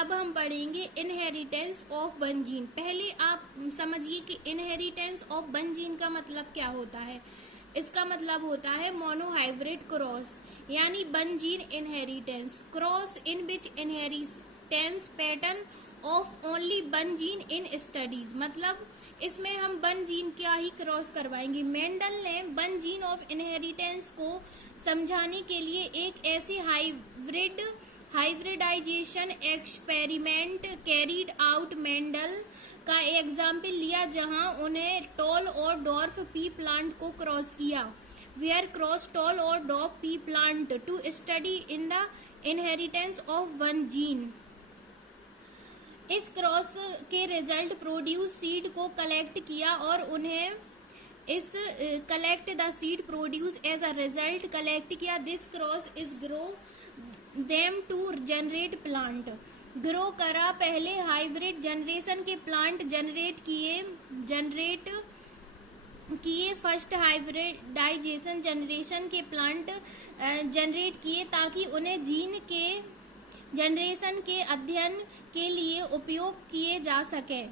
अब हम पढ़ेंगे इनहेरिटेंस ऑफ वन जीन। पहले आप समझिए कि इनहेरिटेंस ऑफ वन जीन का मतलब क्या होता है। इसका मतलब होता है मोनोहाइब्रिड क्रॉस, यानी one gene inheritance, cross in which inheritance pattern of only one gene in studies. मतलब इसमें हम वन जीन क्या ही क्रॉस करवाएंगे। मेंडल ने वन जीन ऑफ इनहेरिटेंस को समझाने के लिए एक ऐसी hybridisation experiment carried out. Mendel का एग्जाम्पल लिया जहां उन्हें टॉल और डॉर्फ पी प्लांट को क्रॉस किया। वेयर क्रॉस टॉल और dwarf pea plant to study in the inheritance of one gene. इस क्रॉस के रिजल्ट प्रोड्यूस सीड को कलेक्ट किया और उन्हें इस collect the seed produce as a result collect किया। This cross is grow them to generate plant. Grow करा, पहले हाइब्रिड जनरेशन के प्लांट जनरेट किए फर्स्ट हाइब्रिडाइजेशन जनरेशन के प्लांट जनरेट किए ताकि उन्हें जीन के जनरेशन के अध्ययन के लिए उपयोग किए जा सके।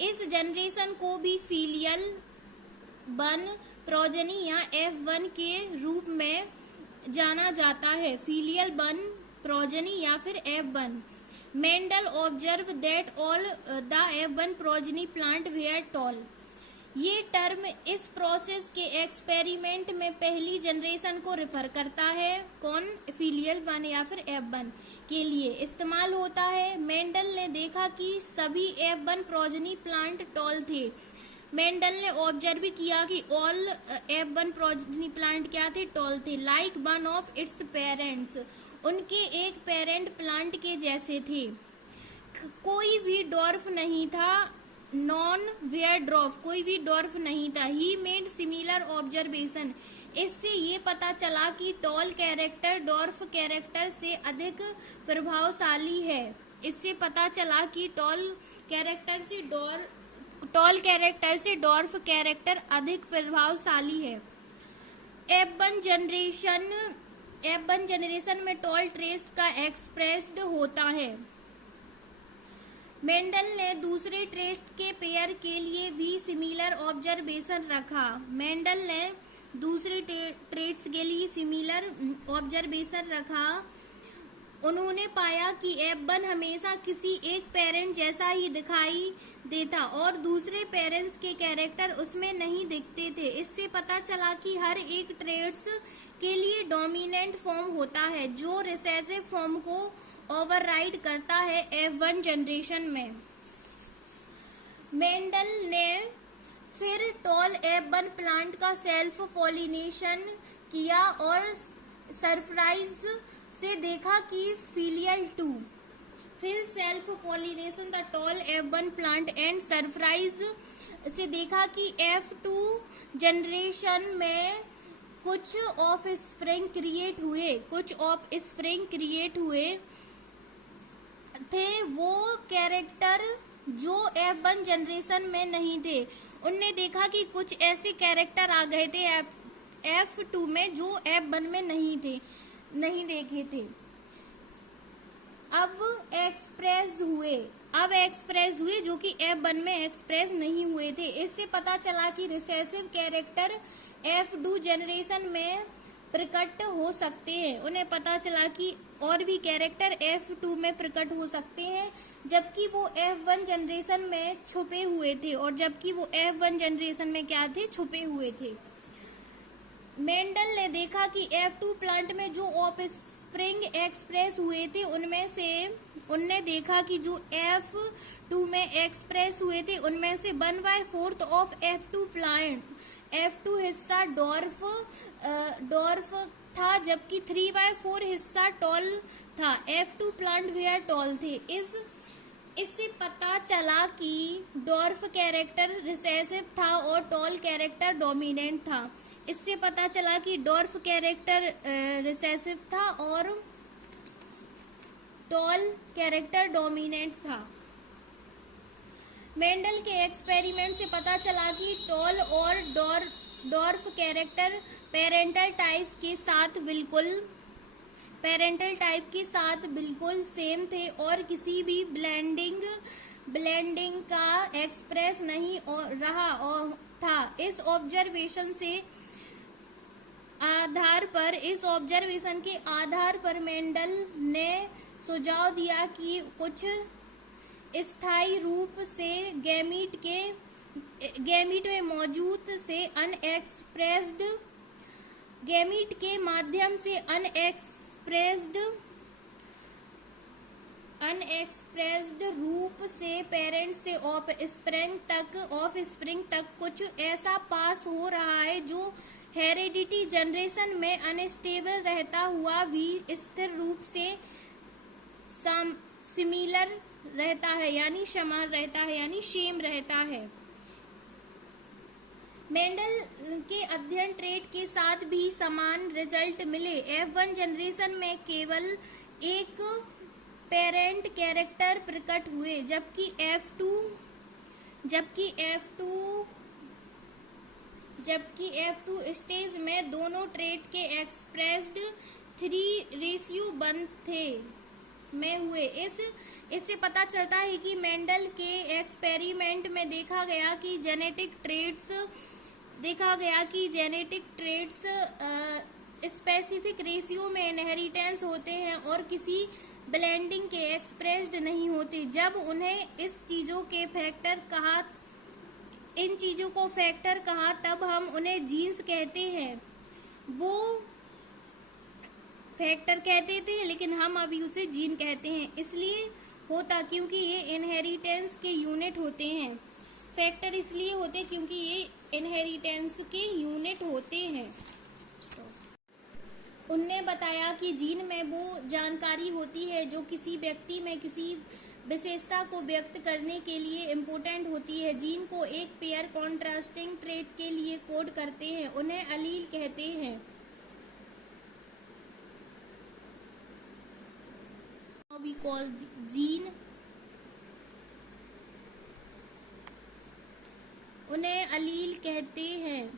इस जनरेशन को भी फीलियल वन प्रोजेनी या F1 के रूप में जाना जाता है। फीलियल वन प्रोजेनी या फिर F1। Mendel observe that all the F1 progeny plant were tall. ये टर्म इस प्रोसेस के एक्सपेरिमेंट में पहली जनरेशन को रेफर करता है। कौन? फीलियल वन या फिर F1 के लिए इस्तेमाल होता है। मेंडल ने देखा कि सभी F1 प्रोजेनी प्लांट टॉल थे। मेंडल ने ऑब्जर्व किया कि ऑल F1 प्रोजेनी प्लांट क्या थे? टॉल थे। Like one of its parents, उनके एक पेरेंट प्लांट के जैसे थे। कोई भी डॉर्फ नहीं था। नॉन वेयर ड्रॉफ, कोई भी डॉर्फ नहीं था। ही मेड सिमिलर ऑब्जर्वेशन, इससे ये पता चला कि टॉल कैरेक्टर डॉर्फ कैरेक्टर से अधिक प्रभावशाली है। इससे पता चला कि टॉल कैरेक्टर से डॉर्फ कैरेक्टर अधिक प्रभावशाली है। F1 जनरेशन में टॉल ट्रेस का एक्सप्रेस्ड होता है। मेंडल ने दूसरे ट्रेस के पेयर के लिए भी सिमिलर ऑब्जर्वेशन रखा। मेंडल ने दूसरे ट्रेट्स के लिए सिमिलर ऑब्जर्वेशन रखा। उन्होंने पाया कि F1 हमेशा किसी एक पेरेंट जैसा ही दिखाई देता और दूसरे पेरेंट्स के कैरेक्टर उसमें नहीं दिखते थे। इससे पता चला कि हर एक ट्रेट्स के लिए डोमिनेंट फॉर्म होता है जो रिसेसिव फॉर्म को ओवरराइड करता है F1 जनरेशन में। मेंडल ने फिर टॉल F1 प्लांट का सेल्फ पॉलिनेशन किया और सरप्राइज से देखा कि फीलियल टू फिर self pollination the tall F1 plant and surprise से देखा कि F2 जनरेशन में कुछ ऑफ स्प्रिंग क्रिएट हुए थे। वो कैरेक्टर जो F1 जनरेशन में नहीं थे। उनने देखा कि कुछ ऐसे कैरेक्टर आ गए थे F2 में जो F1 में नहीं देखे थे। अब एक्सप्रेस हुए जो कि F1 में एक्सप्रेस नहीं हुए थे। इससे पता चला कि रिसेसिव कैरेक्टर F2 जनरेशन में प्रकट हो सकते हैं। उन्हें पता चला कि और भी कैरेक्टर F2 में प्रकट हो सकते हैं जबकि वो F1 जनरेशन में छुपे हुए थे छुपे हुए थे। मेंडल ने देखा कि F2 प्लांट में जो ऑफ स्प्रिंग एक्सप्रेस हुए थे उनने देखा कि जो F2 में एक्सप्रेस हुए थे उनमें से 1/4 ऑफ F2 प्लांट F2 हिस्सा डॉर्फ था जबकि 3/4 हिस्सा टॉल था। F2 प्लांट वेयर टॉल थे। इससे पता चला कि डॉर्फ कैरेक्टर रिसेसिव था और टॉल कैरेक्टर डोमिनेंट था। इससे पता चला कि डॉर्फ कैरेक्टर रिसेसिव था और टॉल कैरेक्टर डोमिनेंट था। मेंडल के एक्सपेरिमेंट से पता चला कि टॉल और डॉर्फ कैरेक्टर पेरेंटल टाइप के साथ बिल्कुल पेरेंटल टाइप के साथ बिल्कुल सेम थे और किसी भी ब्लेंडिंग का एक्सप्रेस नहीं रहा था। इस ऑब्जर्वेशन के आधार पर मेंडल ने सुझाव दिया कि कुछ स्थायी रूप से गैमीट में मौजूद से गैमीट के माध्यम से अनएक्सप्रेस्ड रूप से पेरेंट से ऑफस्प्रिंग तक कुछ ऐसा पास हो रहा है जो हेरेडिटी जनरेशन में अनस्टेबल रहता हुआ भी स्थिर रूप से सिमिलर रहता है, यानी समान रहता है, यानी सेम रहता है। मेंडल के अध्ययन ट्रेट के साथ भी समान रिजल्ट मिले। F1 जनरेशन में केवल एक पेरेंट कैरेक्टर प्रकट हुए, जबकि F2 स्टेज में दोनों ट्रेट के एक्सप्रेस्ड 3:1 में हुए। इससे पता चलता है कि मेंडल के एक्सपेरिमेंट में देखा गया कि जेनेटिक ट्रेट्स स्पेसिफिक रेशियो में इनहेरिटेंस होते हैं और किसी ब्लेंडिंग के एक्सप्रेस्ड नहीं होते। जब उन्हें इन चीजों को फैक्टर कहा तब हम उन्हें जीन्स कहते हैं। वो फैक्टर कहते थे लेकिन हम अभी उसे जीन कहते हैं, इसलिए होता क्योंकि ये इनहेरिटेंस के यूनिट होते हैं। फैक्टर इसलिए होते क्योंकि ये इनहेरिटेंस के यूनिट होते हैं। उनने बताया कि जीन में वो जानकारी होती है जो किसी व्यक्ति में किसी विशेषता को व्यक्त करने के लिए इम्पोर्टेंट होती है। जीन को एक पेयर कॉन्ट्रास्टिंग ट्रेट के लिए कोड करते हैं, उन्हें अलील कहते हैं। We call जीन, उन्हें अलील कहते हैं,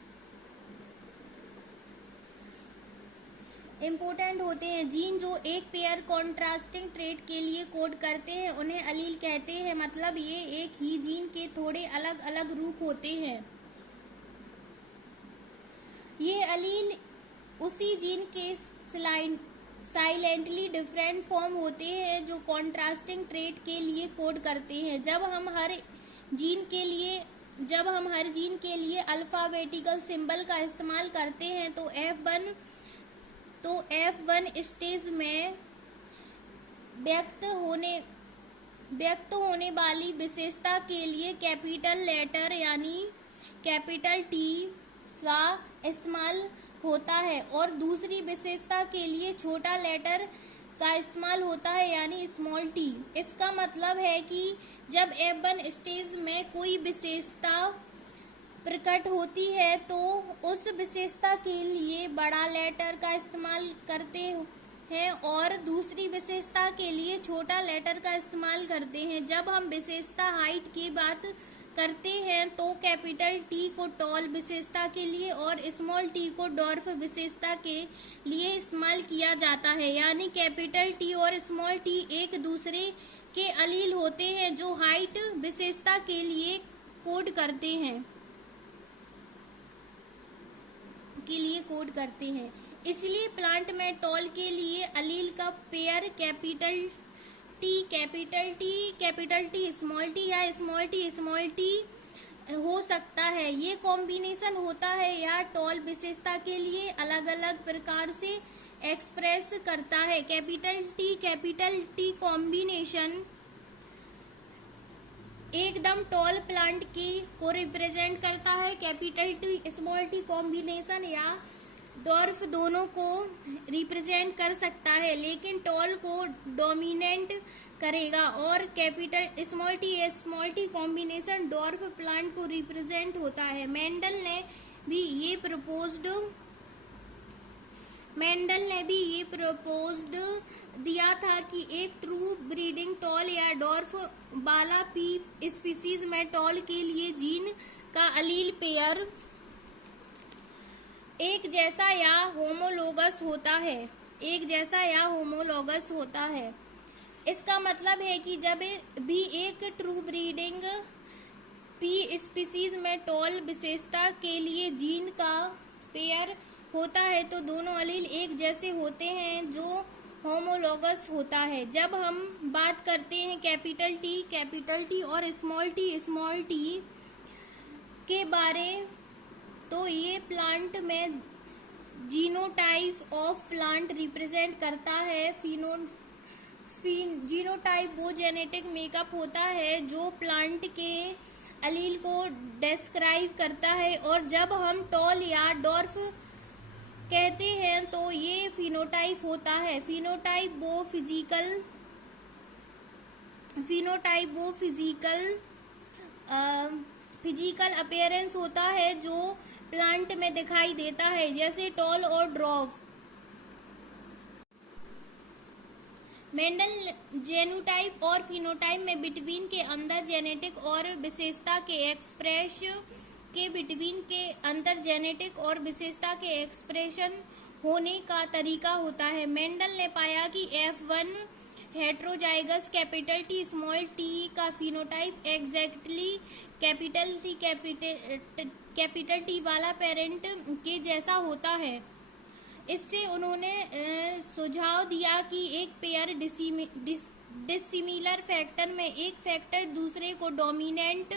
इम्पोर्टेंट होते हैं। जीन जो एक पेयर कॉन्ट्रास्टिंग ट्रेट के लिए कोड करते हैं उन्हें अलील कहते हैं, मतलब ये एक ही जीन के थोड़े अलग अलग रूप होते हैं। ये अलील उसी जीन के साइलेंटली डिफरेंट फॉर्म होते हैं जो कॉन्ट्रास्टिंग ट्रेट के लिए कोड करते हैं। जब हम हर जीन के लिए अल्फाबेटिकल सिंबल का इस्तेमाल करते हैं तो F1 स्टेज में व्यक्त होने वाली विशेषता के लिए कैपिटल लेटर यानी कैपिटल T का इस्तेमाल होता है और दूसरी विशेषता के लिए छोटा लेटर का इस्तेमाल होता है यानी स्मॉल t। इसका मतलब है कि जब F1 स्टेज में कोई विशेषता प्रकट होती है तो उस विशेषता के लिए बड़ा लेटर का इस्तेमाल करते हैं और दूसरी विशेषता के लिए छोटा लेटर का इस्तेमाल करते हैं। जब हम विशेषता हाइट की बात करते हैं तो कैपिटल T को टॉल विशेषता के लिए और स्मॉल t को डॉर्फ विशेषता के लिए इस्तेमाल किया जाता है, यानी कैपिटल T और स्मॉल t एक दूसरे के अलील होते हैं जो हाइट विशेषता के लिए कोड करते हैं। इसलिए प्लांट में टॉल के लिए अलील का pair capital T small t या स्मॉल t हो सकता है। ये कॉम्बिनेशन होता है या टॉल विशेषता के लिए अलग अलग प्रकार से एक्सप्रेस करता है। कैपिटल T कॉम्बिनेशन एकदम टॉल प्लांट को रिप्रेजेंट करता है। Capital T small t combination या डॉर्फ दोनों को रिप्रेजेंट कर सकता है, लेकिन टॉल को डोमिनेट करेगा और capital small t combination dwarf plant को रिप्रेजेंट होता है। मेंडल ने भी ये प्रपोज्ड दिया था कि एक ट्रू ब्रीडिंग टॉल या डॉर्फ वाला पी स्पीसीज में टॉल के लिए जीन का अलील पेयर एक जैसा या होमोलोगस होता है। एक जैसा या होमोलॉगस होता है। इसका मतलब है कि जब भी एक ट्रू ब्रीडिंग पी स्पीसीज में टॉल विशेषता के लिए जीन का पेयर होता है तो दोनों एलील एक जैसे होते हैं, जो होमोलॉगस होता है। जब हम बात करते हैं कैपिटल टी और स्मॉल टी के बारे, तो ये प्लांट में जीनोटाइप ऑफ प्लांट रिप्रेजेंट करता है। जीनोटाइप वो जेनेटिक मेकअप होता है जो प्लांट के एलील को डिस्क्राइब करता है, और जब हम टॉल या डॉर्फ कहते हैं तो ये फिनोटाइप होता है। फिनोटाइप वो फिजिकल अपीयरेंस होता है जो प्लांट में दिखाई देता है, जैसे टॉल और ड्वार्फ। मेंडल जेनोटाइप और फिनोटाइप में बिटवीन के अंदर जेनेटिक और विशेषता के एक्सप्रेशन होने का तरीका होता है। मेंडल ने पाया कि F1 heterozygous capital T small T का फिनोटाइप एग्जैक्टली कैपिटल टी वाला पेरेंट के जैसा होता है। इससे उन्होंने सुझाव दिया कि एक पेयर डिसिमिलर फैक्टर में एक फैक्टर दूसरे को डोमिनेंट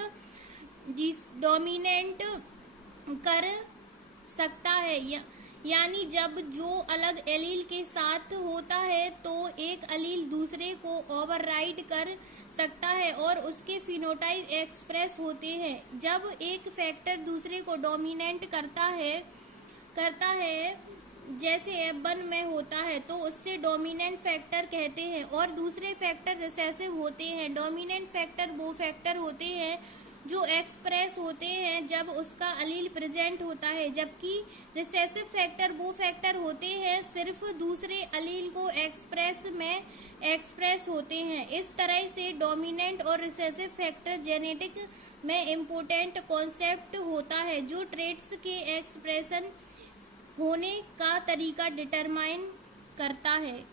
कर सकता है, यानी जब जो अलग एलील के साथ होता है तो एक एलील दूसरे को ओवरराइड कर सकता है और उसके फिनोटाइप एक्सप्रेस होते हैं। जब एक फैक्टर दूसरे को डोमिनेट करता है जैसे F1 में होता है तो उससे डोमिनेंट फैक्टर कहते हैं, और दूसरे फैक्टर रिसेसिव होते हैं। डोमिनेंट फैक्टर वो फैक्टर होते हैं जो एक्सप्रेस होते हैं जब उसका एलील प्रेजेंट होता है, जबकि रिसेसिव फैक्टर वो फैक्टर होते हैं सिर्फ दूसरे एलील को एक्सप्रेस होते हैं। इस तरह से डोमिनेंट और रिसेसिव फैक्टर जेनेटिक में इम्पोर्टेंट कॉन्सेप्ट होता है जो ट्रेट्स के एक्सप्रेशन होने का तरीका डिटरमाइन करता है।